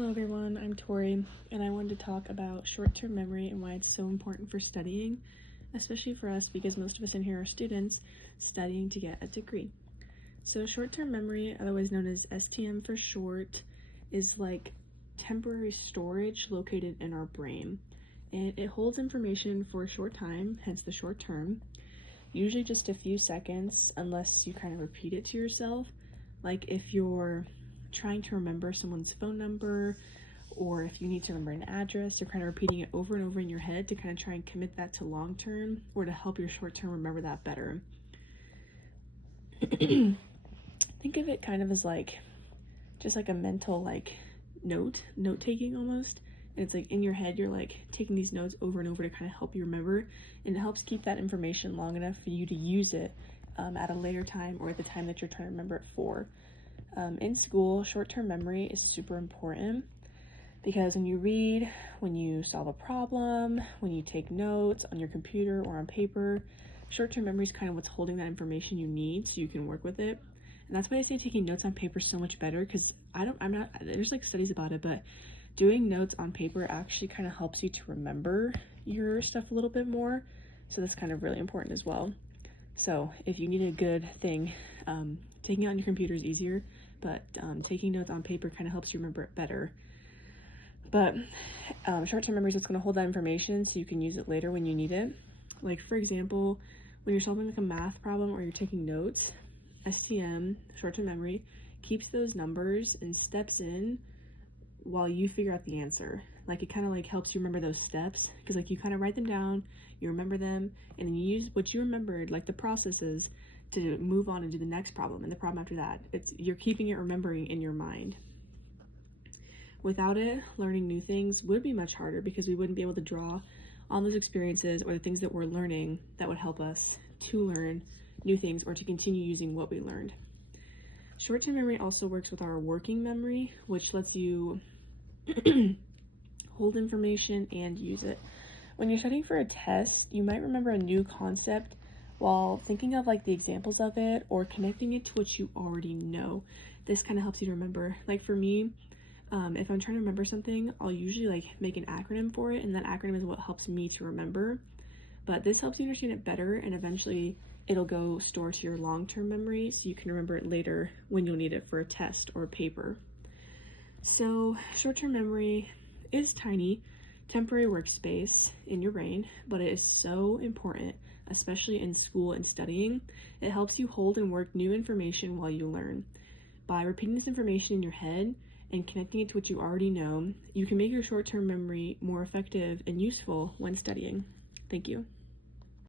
Hello everyone, I'm Tori, and I wanted to talk about short-term memory and why it's so important for studying, especially for us because most of us in here are students studying to get a degree. So short-term memory, otherwise known as STM for short, is like temporary storage located in our brain. And it holds information for a short time, hence the short term, usually just a few seconds unless you kind of repeat it to yourself. Like if you're trying to remember someone's phone number, or if you need to remember an address, you're kind of repeating it over and over in your head to kind of try and commit that to long term or to help your short term remember that better. Think of it kind of as like just like a mental like note taking almost. And it's like in your head, you're like taking these notes over and over to kind of help you remember, and it helps keep that information long enough for you to use it at a later time or at the time that you're trying to remember it for. In school, short-term memory is super important because when you read, when you solve a problem, when you take notes on your computer or on paper, short-term memory is kind of what's holding that information you need so you can work with it. And that's why I say taking notes on paper is so much better, because there's like studies about it, but doing notes on paper actually kind of helps you to remember your stuff a little bit more. So that's kind of really important as well. So if you need a good thing, taking it on your computer is easier, but taking notes on paper kind of helps you remember it better. But short-term memory is what's going to hold that information so you can use it later when you need it. Like for example, when you're solving like a math problem or you're taking notes, STM, short-term memory, keeps those numbers and steps in while you figure out the answer. Like it kind of like helps you remember those steps, because like you kind of write them down, you remember them, and then you use what you remembered, like the processes, to move on and do the next problem and the problem after that. You're keeping it remembering in your mind. Without it, learning new things would be much harder because we wouldn't be able to draw on those experiences or the things that we're learning that would help us to learn new things or to continue using what we learned. Short-term memory also works with our working memory, which lets you hold information and use it. When you're studying for a test, you might remember a new concept while thinking of like the examples of it or connecting it to what you already know. This kind of helps you to remember. Like for me, if I'm trying to remember something, I'll usually like make an acronym for it, and that acronym is what helps me to remember. But this helps you understand it better, and eventually it'll go store to your long-term memory so you can remember it later when you'll need it for a test or a paper. So short-term memory is tiny, temporary workspace in your brain, but it is so important, especially in school and studying. It helps you hold and work new information while you learn. By repeating this information in your head and connecting it to what you already know, you can make your short-term memory more effective and useful when studying. Thank you.